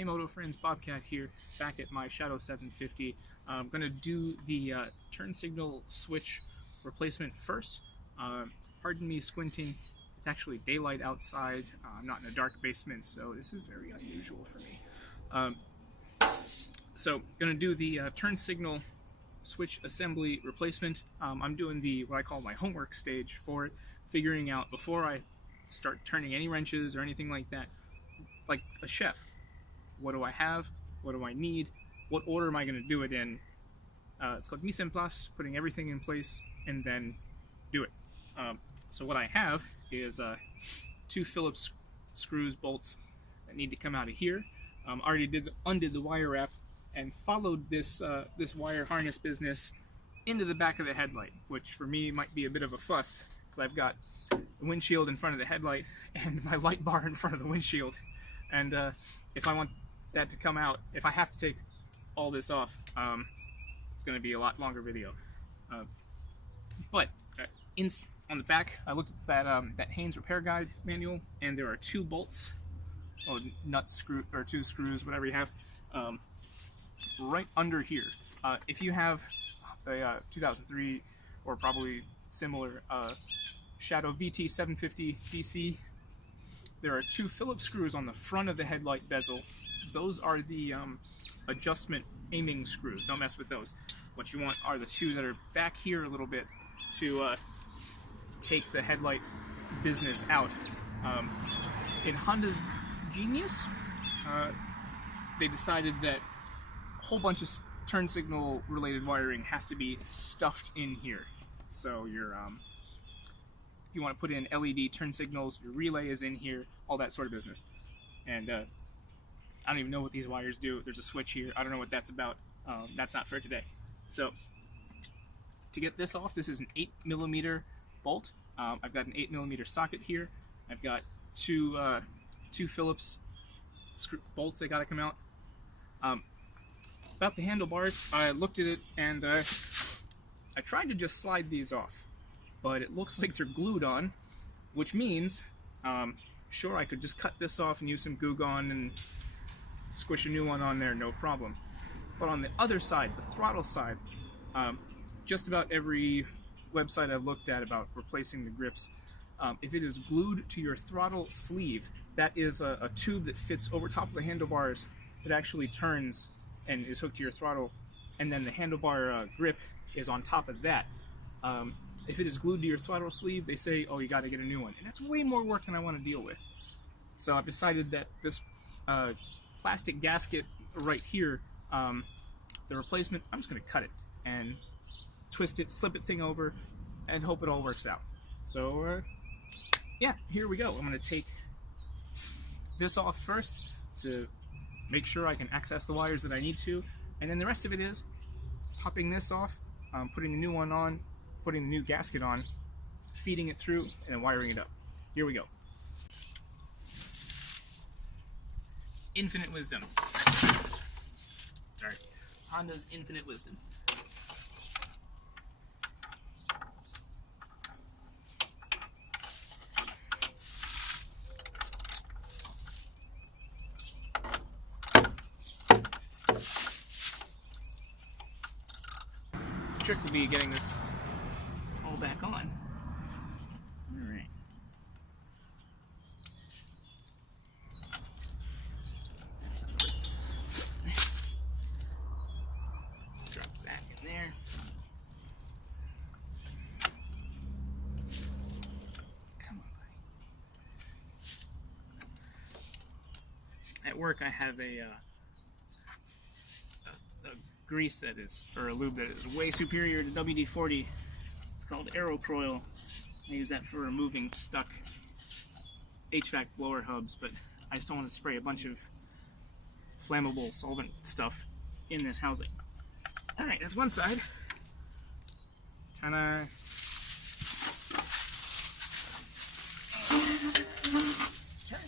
Hey Moto friends, Bobcat here, back at my Shadow 750. I'm going to do the turn signal switch replacement first. Pardon me squinting, it's actually daylight outside. I'm not in a dark basement, so this is very unusual for me. So going to do the turn signal switch assembly replacement. I'm doing what I call my homework stage for it, figuring out before I start turning any wrenches or anything like that, like a chef. What do I have? What do I need? What order am I going to do it in? It's called mise en place, putting everything in place and then do it. So what I have is 2 Phillips screws, bolts that need to come out of here. Already undid the wire wrap and followed this wire harness business into the back of the headlight, which for me might be a bit of a fuss because I've got the windshield in front of the headlight and my light bar in front of the windshield. And if I want that to come out, if I have to take all this off, it's going to be a lot longer video. But on the back, I looked at that Haynes repair guide manual, and there are 2 bolts, or nuts, screw, or 2 screws, whatever you have, right under here. If you have a 2003 or probably similar Shadow VT750 DC, there are 2 Phillips screws on the front of the headlight bezel. Those are the adjustment aiming screws. Don't mess with those. What you want are the 2 that are back here a little bit to take the headlight business out. In Honda's Genius, they decided that a whole bunch of turn signal related wiring has to be stuffed in here. So if you want to put in LED turn signals, your relay is in here, all that sort of business. And I don't even know what these wires do. There's a switch here. I don't know what that's about. That's not for today. So to get this off, this is an 8mm bolt. I've got an 8mm socket here. I've got two Phillips bolts that got to come out. About the handlebars, I looked at it and I tried to just slide these off, but it looks like they're glued on, which means, sure, I could just cut this off and use some Goo Gone and squish a new one on there, no problem. But on the other side, the throttle side, just about every website I've looked at about replacing the grips, if it is glued to your throttle sleeve, that is a tube that fits over top of the handlebars that actually turns and is hooked to your throttle, and then the handlebar grip is on top of that. If it is glued to your throttle sleeve, they say, oh, you got to get a new one. And that's way more work than I want to deal with. So I've decided that this plastic gasket right here, the replacement, I'm just going to cut it and twist it, slip it thing over, and hope it all works out. So, yeah, here we go. I'm going to take this off first to make sure I can access the wires that I need to. And then the rest of it is popping this off, putting the new one on, putting the new gasket on, feeding it through, and then wiring it up. Here we go. Infinite wisdom. Sorry. Honda's infinite wisdom. The trick will be getting this all back on. Alright. Drop that in there. Come on, buddy. At work I have a grease that is, or a lube that is way superior to WD-40. It's called Aerocroil. I use that for removing stuck HVAC blower hubs, but I just don't want to spray a bunch of flammable solvent stuff in this housing. Alright, that's one side. Ta-da! Turn.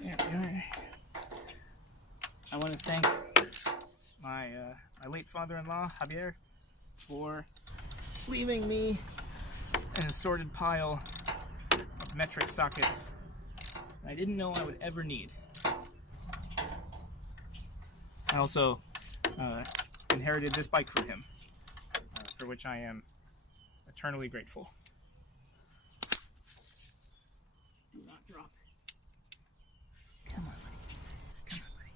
There we are. I want to thank my late father-in-law, Javier, for leaving me an assorted pile of metric sockets I didn't know I would ever need. I also inherited this bike from him, for which I am eternally grateful. Do not drop. Come on, buddy. Come on, buddy.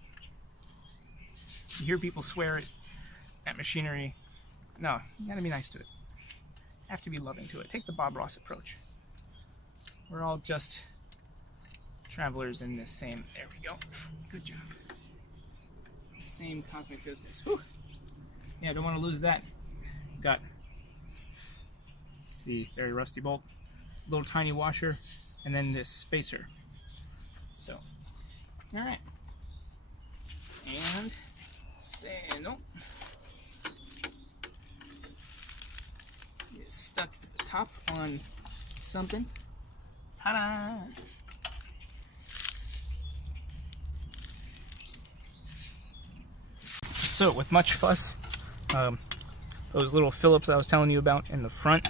You hear people swear at machinery. No, you gotta be nice to it. Have to be loving to it. Take the Bob Ross approach. We're all just travelers in this same. There we go. Good job. Same cosmic business. Whew. Yeah, I don't want to lose that. Got the very rusty bolt, little tiny washer, and then this spacer. So, all right. And say no. Get stuck at the top on something. Ta-da! So, with much fuss, those little Phillips I was telling you about in the front,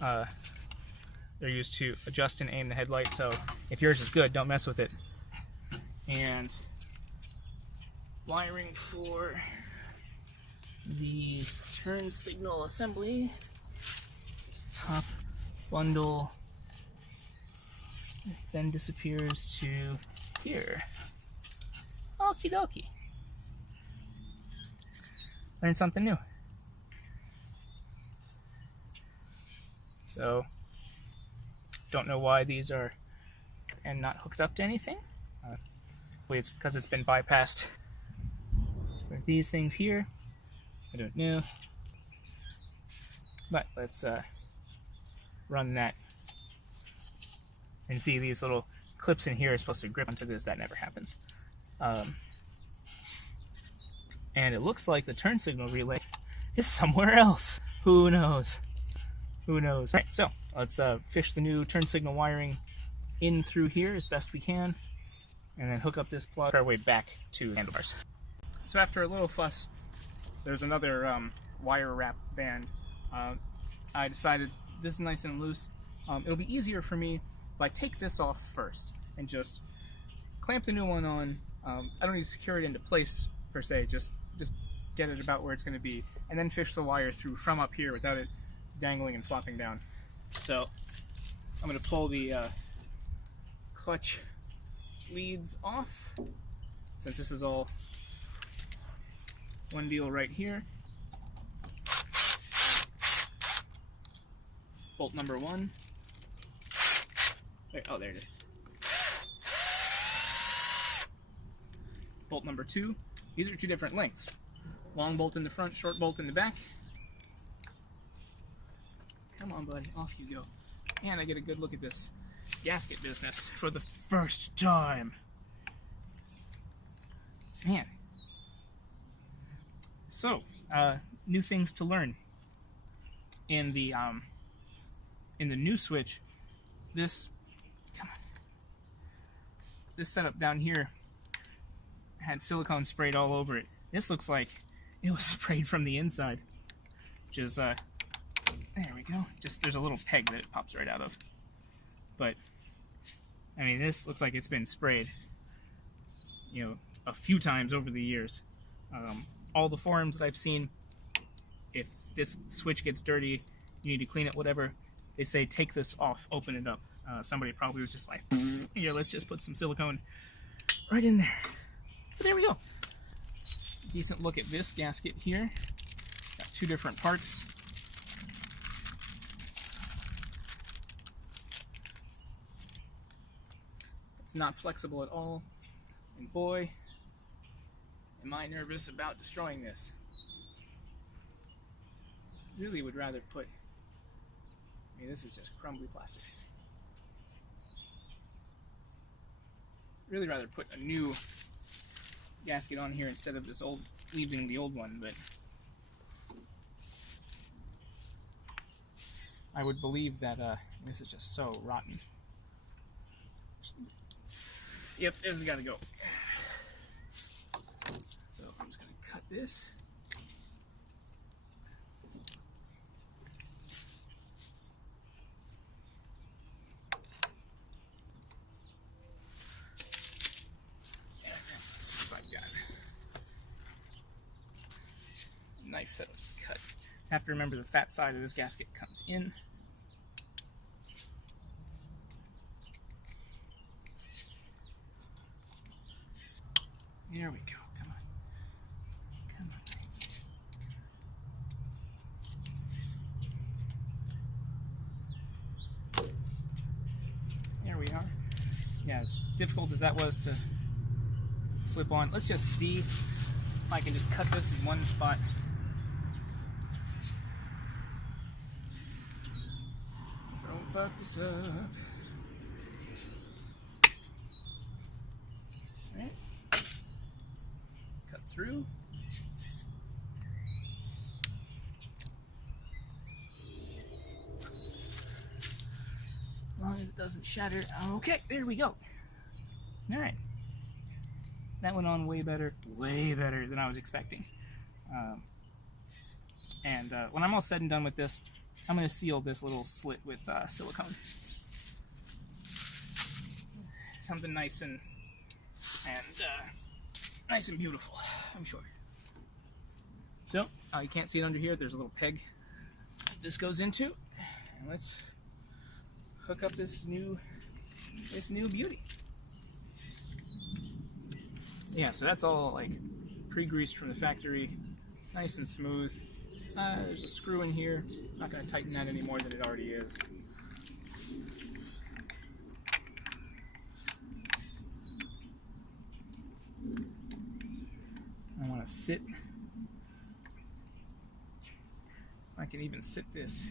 they're used to adjust and aim the headlight, so if yours is good, don't mess with it. And wiring for the turn signal assembly, this top bundle then disappears to here. Okie dokie. Learn something new. So, don't know why these are and not hooked up to anything. It's because it's been bypassed. There's these things here. I don't know. But let's run that and see these little clips in here are supposed to grip onto this. That never happens. And it looks like the turn signal relay is somewhere else. Who knows? Who knows? All right, so let's fish the new turn signal wiring in through here as best we can, and then hook up this plug our way back to handlebars. So after a little fuss, there's another wire wrap band. I decided this is nice and loose. It'll be easier for me if I take this off first and just clamp the new one on. I don't need to secure it into place per se, just get it about where it's going to be, and then fish the wire through from up here without it dangling and flopping down. So I'm going to pull the clutch leads off, since this is all one deal right here. Bolt number 1. Wait, oh, there it is. Bolt number 2. These are 2 different lengths. Long bolt in the front, short bolt in the back. Come on, buddy, off you go. And I get a good look at this gasket business for the first time. Man. So, new things to learn. In the new Switch, this setup down here had silicone sprayed all over it. This looks like it was sprayed from the inside, which is there we go. Just there's a little peg that it pops right out of. But I mean, this looks like it's been sprayed, you know, a few times over the years. All the forums that I've seen, if this switch gets dirty, you need to clean it, whatever, they say take this off, open it up. Somebody probably was just like, here, let's just put some silicone right in there. But there we go. Decent look at this gasket here. Got 2 different parts. It's not flexible at all. And boy, am I nervous about destroying this. Really would rather put, I mean, this is just crumbly plastic. Really rather put a new gasket on here instead of this old, leaving the old one, but I would believe that this is just so rotten. Yep, this has got to go. So I'm just going to cut this. knife that'll just cut. Just have to remember the fat side of this gasket comes in. There we go. Come on. Come on. There we are. Yeah, as difficult as that was to flip on, let's just see if I can just cut this in one spot. Don't fuck this up. Alright. Cut through. As long as it doesn't shatter. Okay, there we go. Alright. That went on way better than I was expecting. When I'm all said and done with this, I'm going to seal this little slit with silicone. Something nice and beautiful, I'm sure. So, you can't see it under here. There's a little peg this goes into. And let's hook up this new beauty. Yeah, so that's all like pre-greased from the factory, nice and smooth. There's a screw in here. I'm not going to tighten that any more than it already is. I want to sit. I can even sit this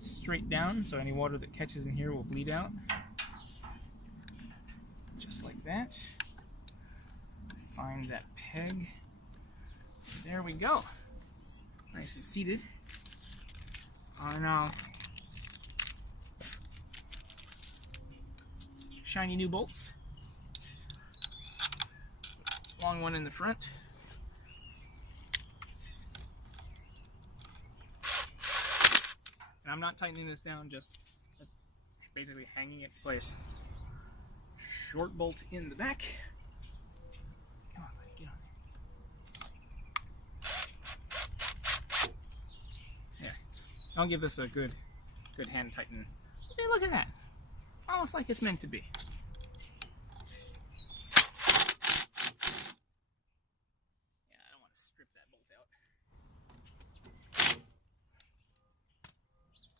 straight down so any water that catches in here will bleed out. Just like that. Find that peg. There we go. Nice and seated on our shiny new bolts. Long one in the front. And I'm not tightening this down, just basically hanging it in place. Short bolt in the back. Come on, buddy, get on there. Yeah, I'll give this a good hand tighten. See, look at that. Almost like it's meant to be. Yeah, I don't want to strip that bolt out. So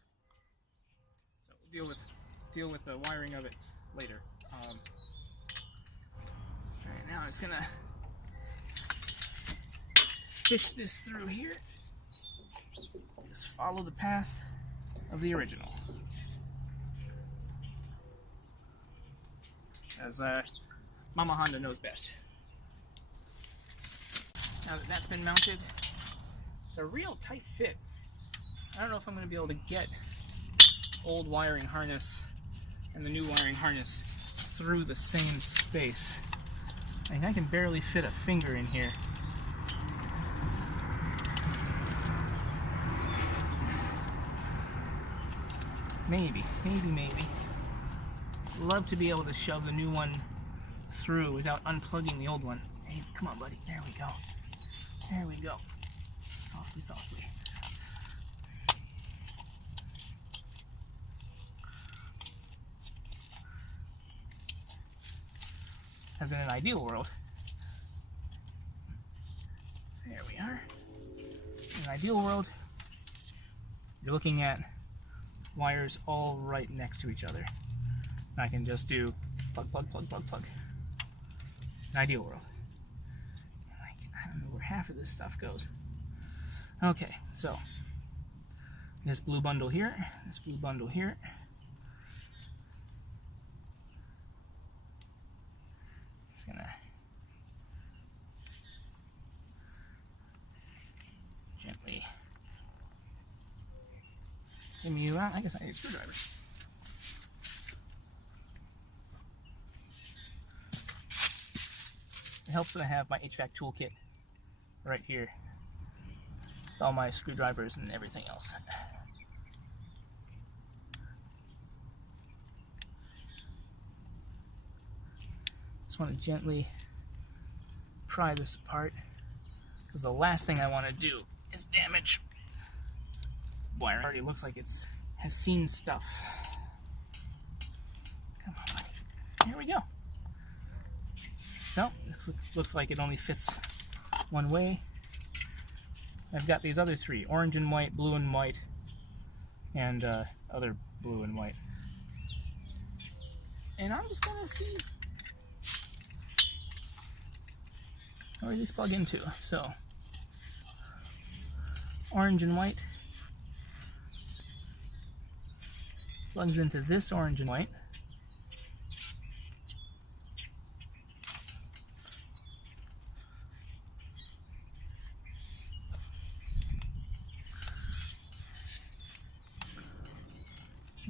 we'll deal with the wiring of it later. Alright, now I'm just gonna fish this through here. Just follow the path of the original. As Mama Honda knows best. Now that that's been mounted, it's a real tight fit. I don't know if I'm going to be able to get old wiring harness and the new wiring harness through the same space. I mean, I can barely fit a finger in here. Maybe. Love to be able to shove the new one through without unplugging the old one. Hey, come on, buddy. There we go. There we go. Softly, softly. As in an ideal world. There we are. In an ideal world, you're looking at wires all right next to each other. I can just do plug, plug, plug, plug, plug. An ideal world. Like, I don't know where half of this stuff goes. Okay, so this blue bundle here, this blue bundle here. Just gonna gently give you out. I guess I need a screwdriver. It helps that I have my HVAC toolkit right here with all my screwdrivers and everything else. Just want to gently pry this apart because the last thing I want to do is damaged. Wire already looks like it's has seen stuff. Come on, buddy. Here we go. So, looks like it only fits one way. I've got these other three, orange and white, blue and white, and other blue and white. And I'm just gonna see where these plug into. So, orange and white plugs into this orange and white.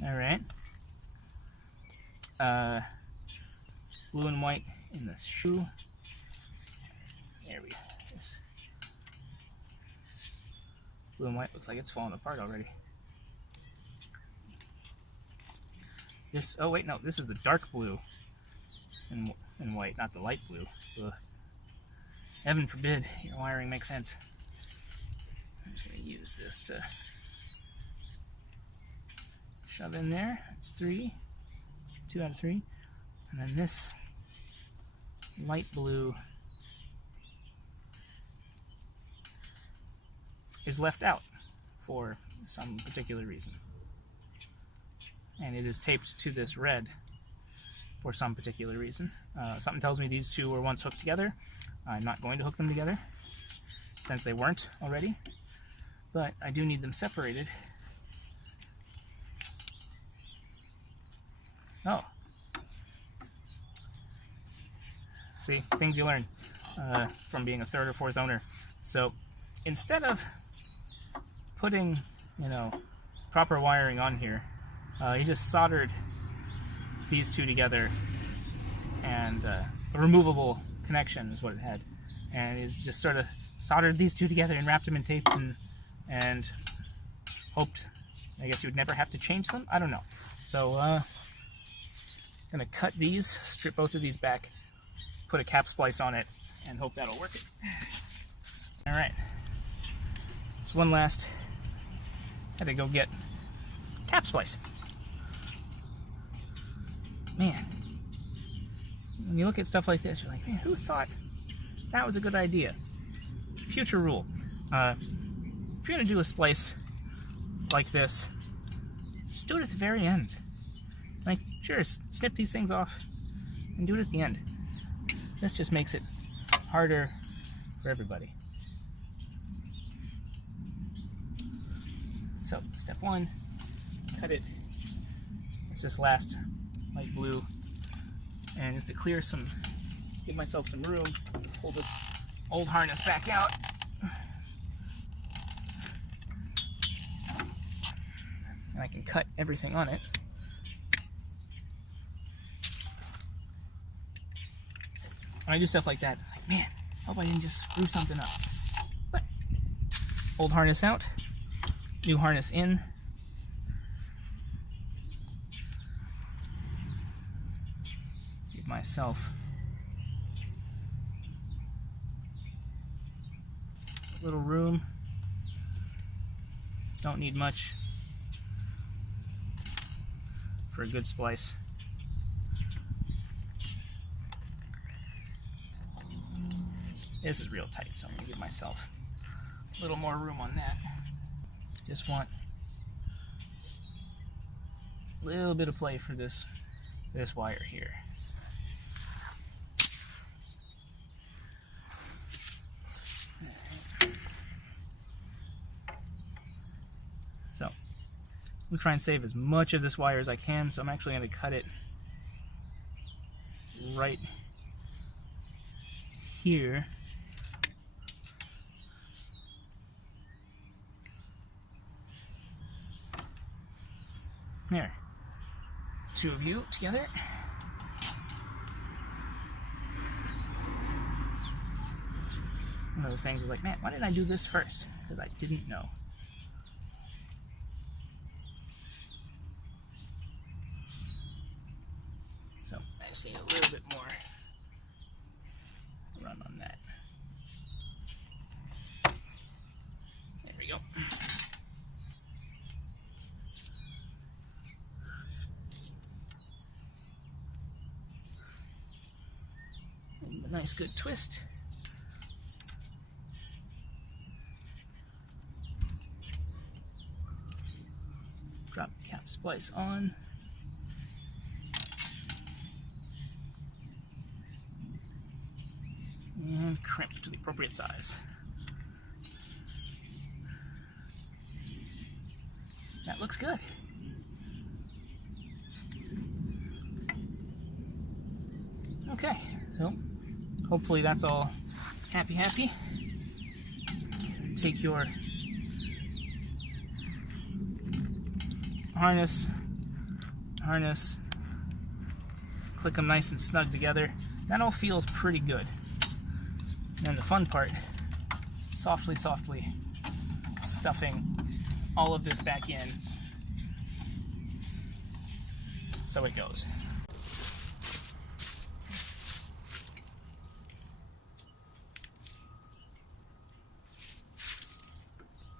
All right. Blue and white in the shoe. There we go. This blue and white looks like it's falling apart already. This, oh wait, no, this is the dark blue and white, not the light blue. Ugh. Heaven forbid your wiring makes sense. I'm just going to use this to shove in there. That's 3. 2 out of 3. And then this light blue is left out for some particular reason. And it is taped to this red for some particular reason. Something tells me these two were once hooked together. I'm not going to hook them together since they weren't already. But I do need them separated. Oh. See, things you learn from being a third or fourth owner. So instead of putting, proper wiring on here, he just soldered these two together, and a removable connection is what it had. And he's just sort of soldered these two together and wrapped them in tape and hoped, I guess, you would never have to change them. I don't know. So, gonna cut these, strip both of these back, put a cap splice on it, and hope that'll work it. All right. So one last. Had to go get cap splice. Man, when you look at stuff like this, you're like, man, who thought that was a good idea? Future rule. If you're gonna do a splice like this, just do it at the very end. Like, sure, snip these things off and do it at the end. This just makes it harder for everybody. So, step 1, cut it. It's this last light blue. And just to clear some, give myself some room, pull this old harness back out. And I can cut everything on it. When I do stuff like that, it's like, man, I hope I didn't just screw something up. But, old harness out, new harness in. Give myself a little room. Don't need much for a good splice. This is real tight, so I'm going to give myself a little more room on that. Just want a little bit of play for this wire here. So, I'm going to try and save as much of this wire as I can, so I'm actually going to cut it right here. There. Two of you together. One of those things is like, man, why didn't I do this first? Because I didn't know. So I just need a little bit more run on that. nice good twist. Drop cap splice on. And crimp to the appropriate size. That looks good. Okay, so hopefully that's all happy. Take your harness, click them nice and snug together. That all feels pretty good. And then the fun part, softly stuffing all of this back in so it goes.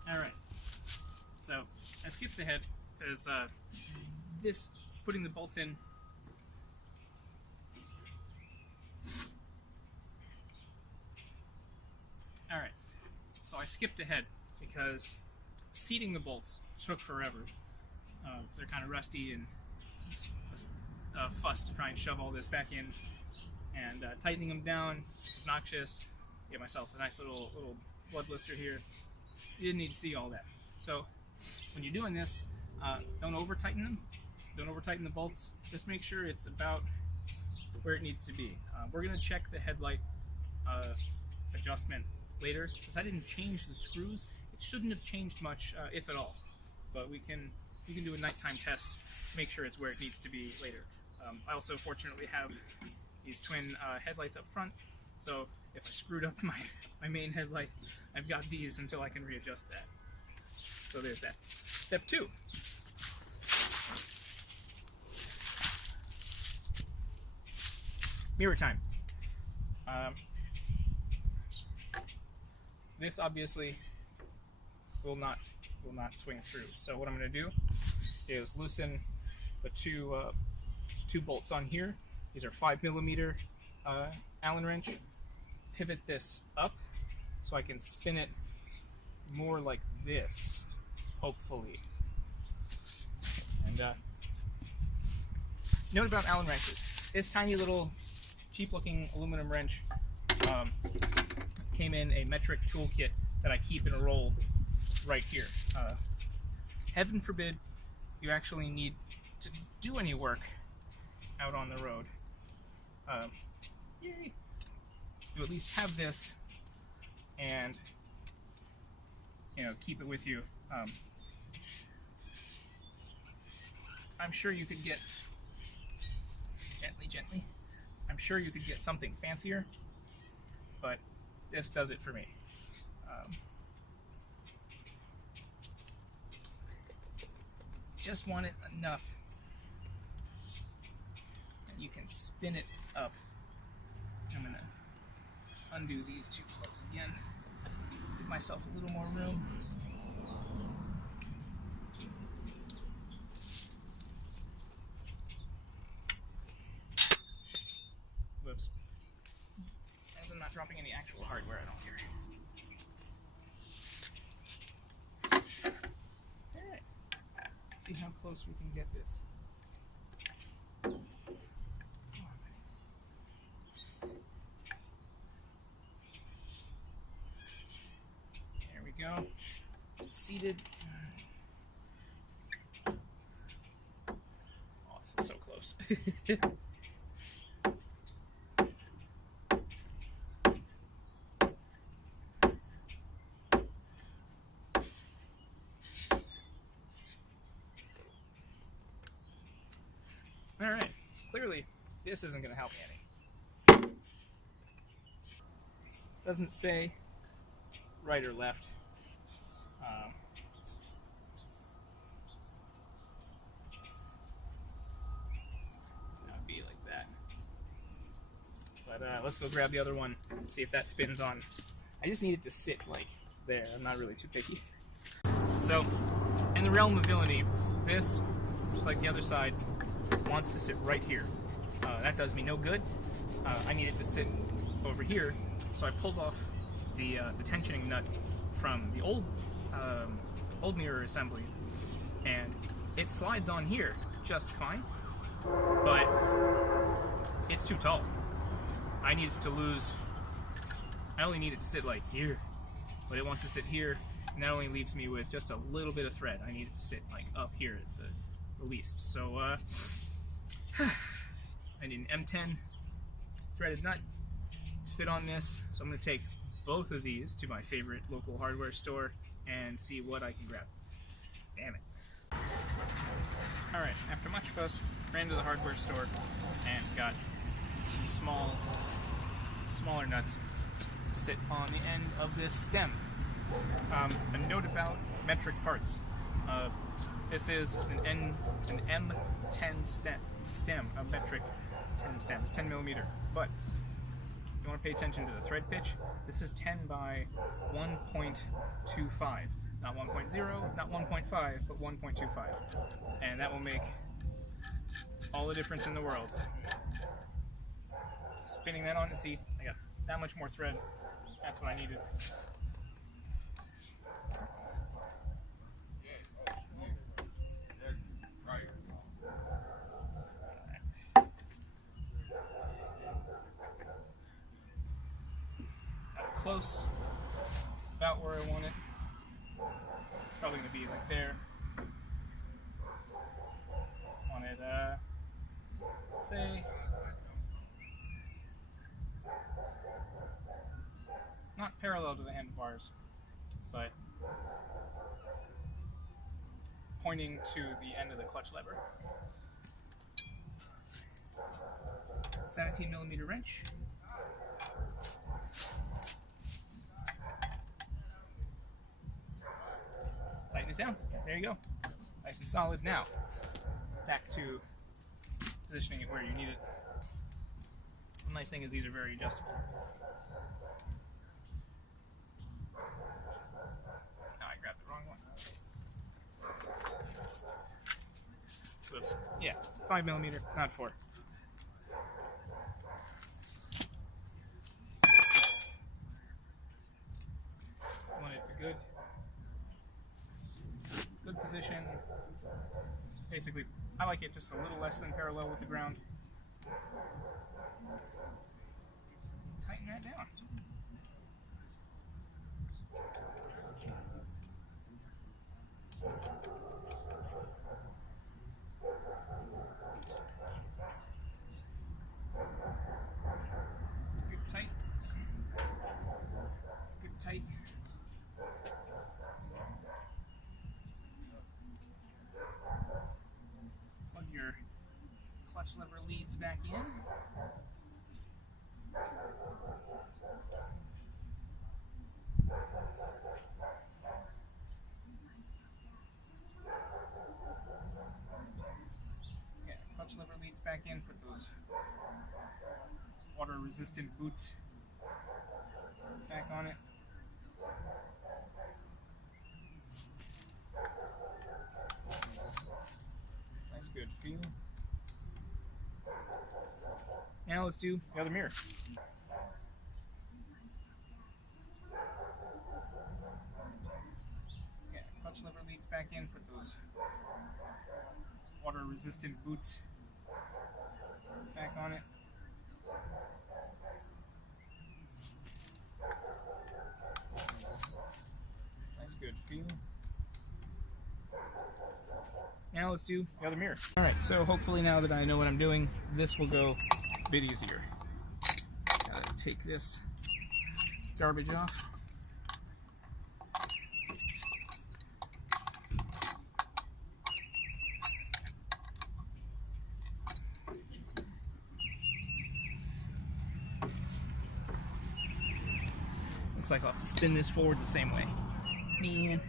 Alright, so I skipped ahead because this, putting the bolts in, alright, so I skipped ahead because seating the bolts took forever. They're kind of rusty and fuss to try and shove all this back in, and tightening them down, obnoxious. Get myself a nice little blood blister here. You didn't need to see all that. So when you're doing this, don't over tighten them. Don't over tighten the bolts. Just make sure it's about where it needs to be. We're gonna check the headlight adjustment later. Since I didn't change the screws, it shouldn't have changed much, if at all. But you can do a nighttime test, make sure it's where it needs to be later. I also fortunately have these twin headlights up front, so if I screwed up my main headlight, I've got these until I can readjust that. So there's that. Step 2. Mirror time. This obviously will not swing through. So what I'm going to do is loosen the two bolts on here. These are 5mm Allen wrench. Pivot this up so I can spin it more like this, hopefully. And note about Allen wrenches: this tiny little cheap-looking aluminum wrench came in a metric toolkit that I keep in a roll right here. Heaven forbid you actually need to do any work out on the road. Yay! You at least have this, and keep it with you. I'm sure you could get gently. I'm sure you could get something fancier, but this does it for me. Just want it enough that you can spin it up. I'm gonna undo these two plugs again. Give myself a little more room. Whoops. As I'm not dropping any actual hardware, I don't care. Alright. See how close we can get this. Go. Seated. Oh, this is so close. All right. Clearly, this isn't going to help me any. Doesn't say right or left. So that would be like that. But let's go grab the other one and see if that spins on. I just need it to sit like there. I'm not really too picky. So, in the realm of villainy, this, just like the other side, wants to sit right here. That does me no good. I need it to sit over here. So I pulled off the tensioning nut from the old mirror assembly, and it slides on here just fine, but it's too tall. I need it to lose, I only need it to sit like here, but it wants to sit here, and that only leaves me with just a little bit of thread. I need it to sit like up here at the least. So I need an M10 threaded nut to fit on this, so I'm going to take both of these to my favorite local hardware store and see what I can grab. Damn it. Alright, after much fuss, ran to the hardware store and got some smaller nuts to sit on the end of this stem. A note about metric parts. This is an M10 stem, a metric 10 stems, 10 millimeter. But you want to pay attention to the thread pitch. This is 10 by 1.25. Not 1.0, not 1.5, but 1.25. And that will make all the difference in the world. Spinning that on and see, I got that much more thread. That's what I needed. Close, about where I want it. Probably going to be like there. Want it, say, not parallel to the handlebars, but pointing to the end of the clutch lever. 17 millimeter wrench. Tighten it down. There you go. Nice and solid. Now, back to positioning it where you need it. The nice thing is these are very adjustable. Now I grabbed the wrong one. Whoops. Yeah, 5 millimeter, not 4. Want it to good position. Basically, I like it just a little less than parallel with the ground. Tighten that down. Good tight. Good tight. Plug your clutch lever leads back in. Yeah, clutch lever leads back in. Put those water-resistant boots back on it. Nice, good feel. Now let's do the other mirror. Yeah, clutch lever leads back in. Put those water-resistant boots back on it. Nice, good feel. Now let's do the other mirror. Alright, so hopefully now that I know what I'm doing, this will go a bit easier. Gotta take this garbage off. Looks like I'll have to spin this forward the same way. Man.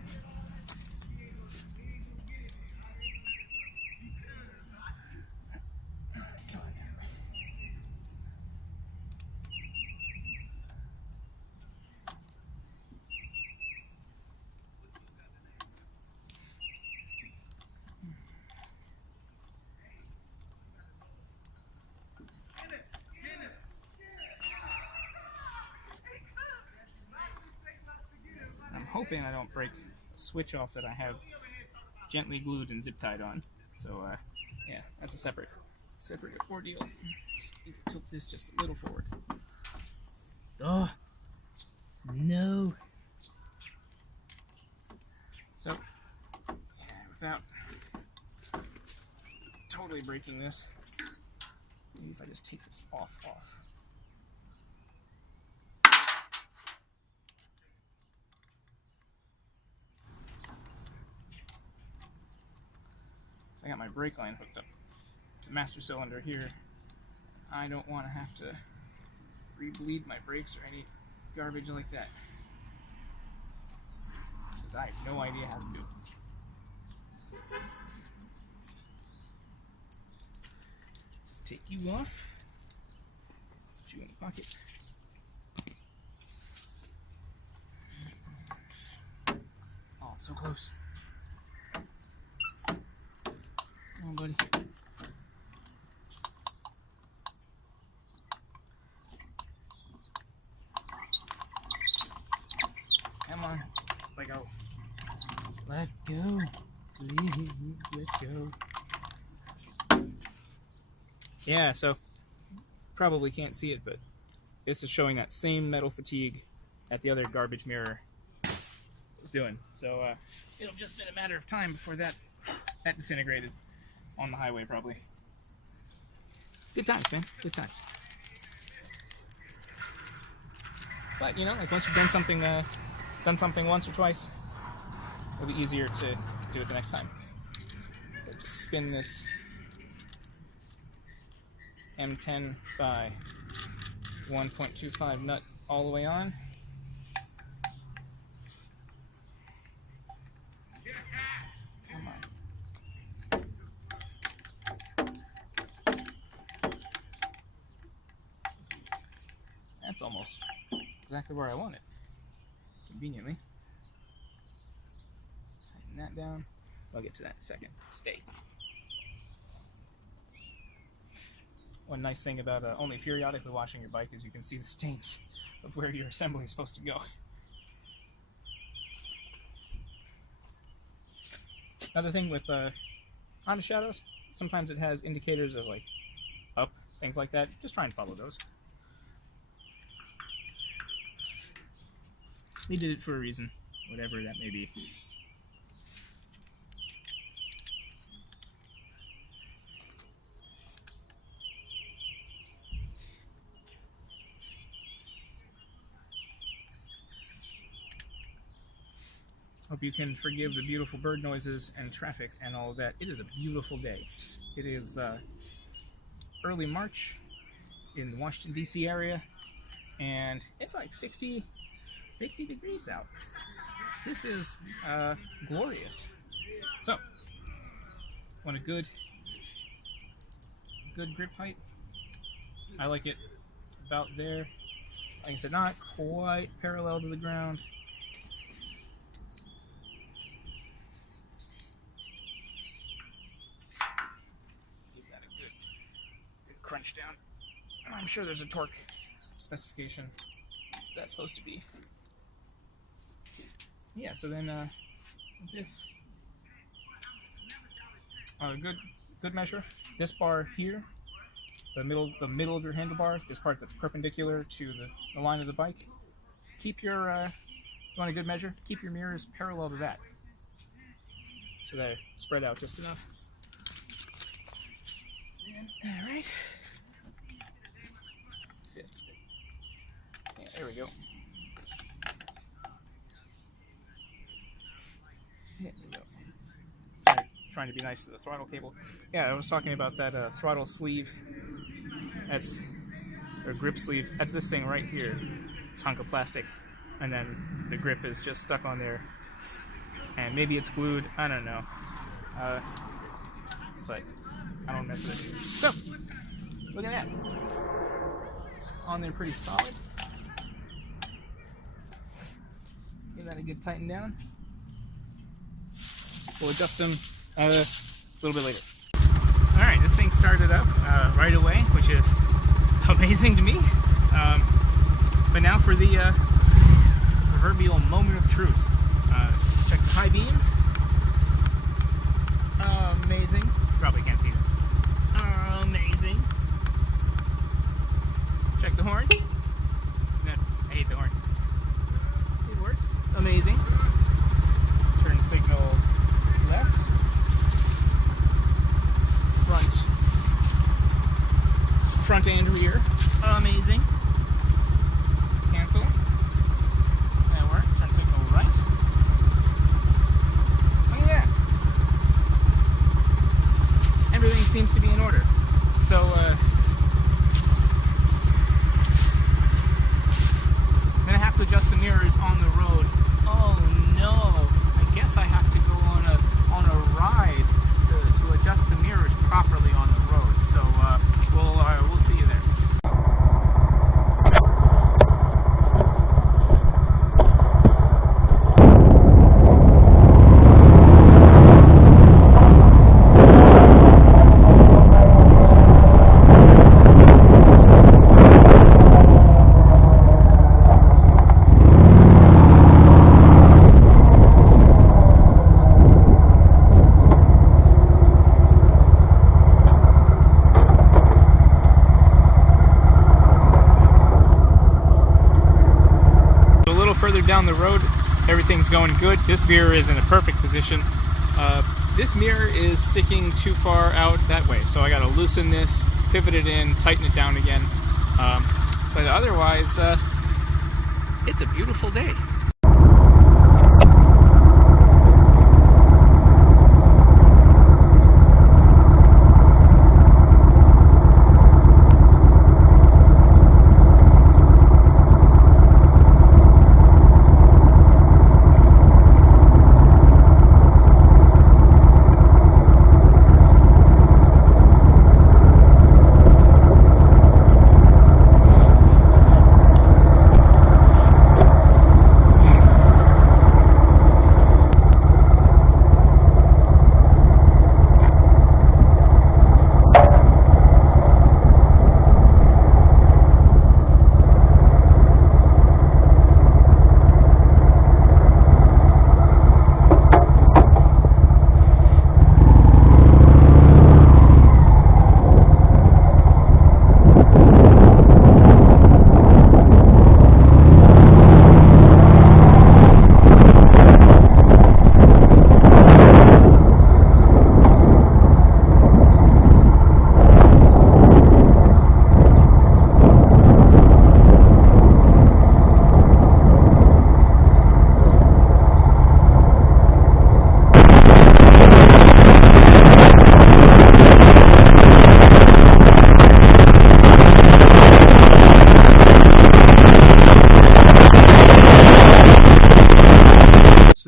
hoping I don't break a switch off that I have gently glued and zip tied on. So yeah, that's a separate ordeal. Just need to tilt this just a little forward. Oh no! So without totally breaking this, maybe if I just take this off. So I got my brake line hooked up to master cylinder here. I don't want to have to re-bleed my brakes or any garbage like that, because I have no idea how to do it. So take you off, put you in the pocket. Oh, so close. Come on, buddy. Come on. Let go. Let go. Please, let go. Yeah, so probably can't see it, but this is showing that same metal fatigue that the other garbage mirror was doing. So it'll just been a matter of time before that disintegrated on the highway, probably. Good times, man. Good times. But you know, like once you've done something once or twice, it'll be easier to do it the next time. So just spin this M10 by 1.25 nut all the way on. Come on. That's almost exactly where I want it, conveniently. Just tighten that down. I'll get to that in a second. Stay. One nice thing about only periodically washing your bike is you can see the stains of where your assembly is supposed to go. Another thing with Honda shadows, sometimes it has indicators of like up, things like that. Just try and follow those. They did it for a reason, whatever that may be. Hope you can forgive the beautiful bird noises and traffic and all of that. It is a beautiful day. It is early March in the Washington, D.C. area, and it's like 60 degrees out. This is glorious. So, want a good grip height? I like it about there. Like I said, not quite parallel to the ground. Give that a good crunch down. I'm sure there's a torque specification that's supposed to be. Yeah, so then this good measure. This bar here, the middle of your handlebar, this part that's perpendicular to the line of the bike. Keep your you want a good measure? Keep your mirrors parallel to that, so they're spread out just enough. And, all right. Yeah, there we go. There we go. Trying to be nice to the throttle cable. Yeah, I was talking about that throttle sleeve. Or grip sleeve. That's this thing right here. It's a hunk of plastic, and then the grip is just stuck on there. And maybe it's glued. I don't know. But I don't mess with it. So look at that. It's on there pretty solid. Give that a good tighten down. We'll adjust them a little bit later. Alright, this thing started up right away, which is amazing to me. But now for the proverbial moment of truth. Check the high beams. Amazing. Probably can't see them. Amazing. Check the horn. No, I hate the horn. It works. Amazing. Turn signal left. Front and rear. Amazing. Cancel. That works. Turn signal right. Look at that. Everything seems to be in order. So, I'm gonna have to adjust the mirrors on the road. Oh no! I guess I have to go on a ride to adjust the mirrors properly on the road. So we'll see you there. Further down the road, everything's going good. This mirror is in a perfect position. This mirror is sticking too far out that way, so I gotta loosen this, pivot it in, tighten it down again. But otherwise, it's a beautiful day.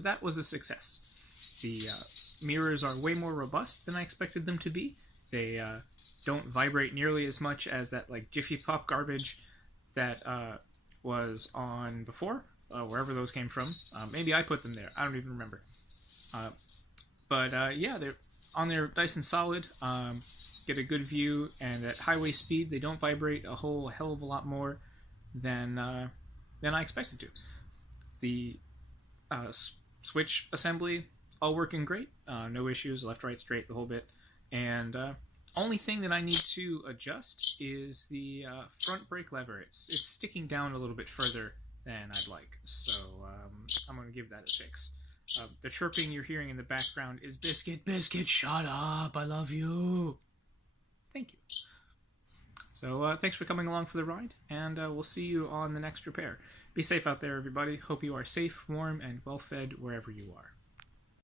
That was a success. The mirrors are way more robust than I expected them to be. They don't vibrate nearly as much as that like Jiffy Pop garbage that was on before, wherever those came from. Maybe I put them there. I don't even remember. But yeah, they're on there nice and solid. Get a good view, and at highway speed, they don't vibrate a whole hell of a lot more than I expected to. The switch assembly, all working great. No issues, left, right, straight, the whole bit. And only thing that I need to adjust is the front brake lever. It's sticking down a little bit further than I'd like. So I'm going to give that a fix. The chirping you're hearing in the background is Biscuit. Biscuit, shut up. I love you. Thank you. So thanks for coming along for the ride, and we'll see you on the next repair. Be safe out there, everybody. Hope you are safe, warm, and well-fed wherever you are.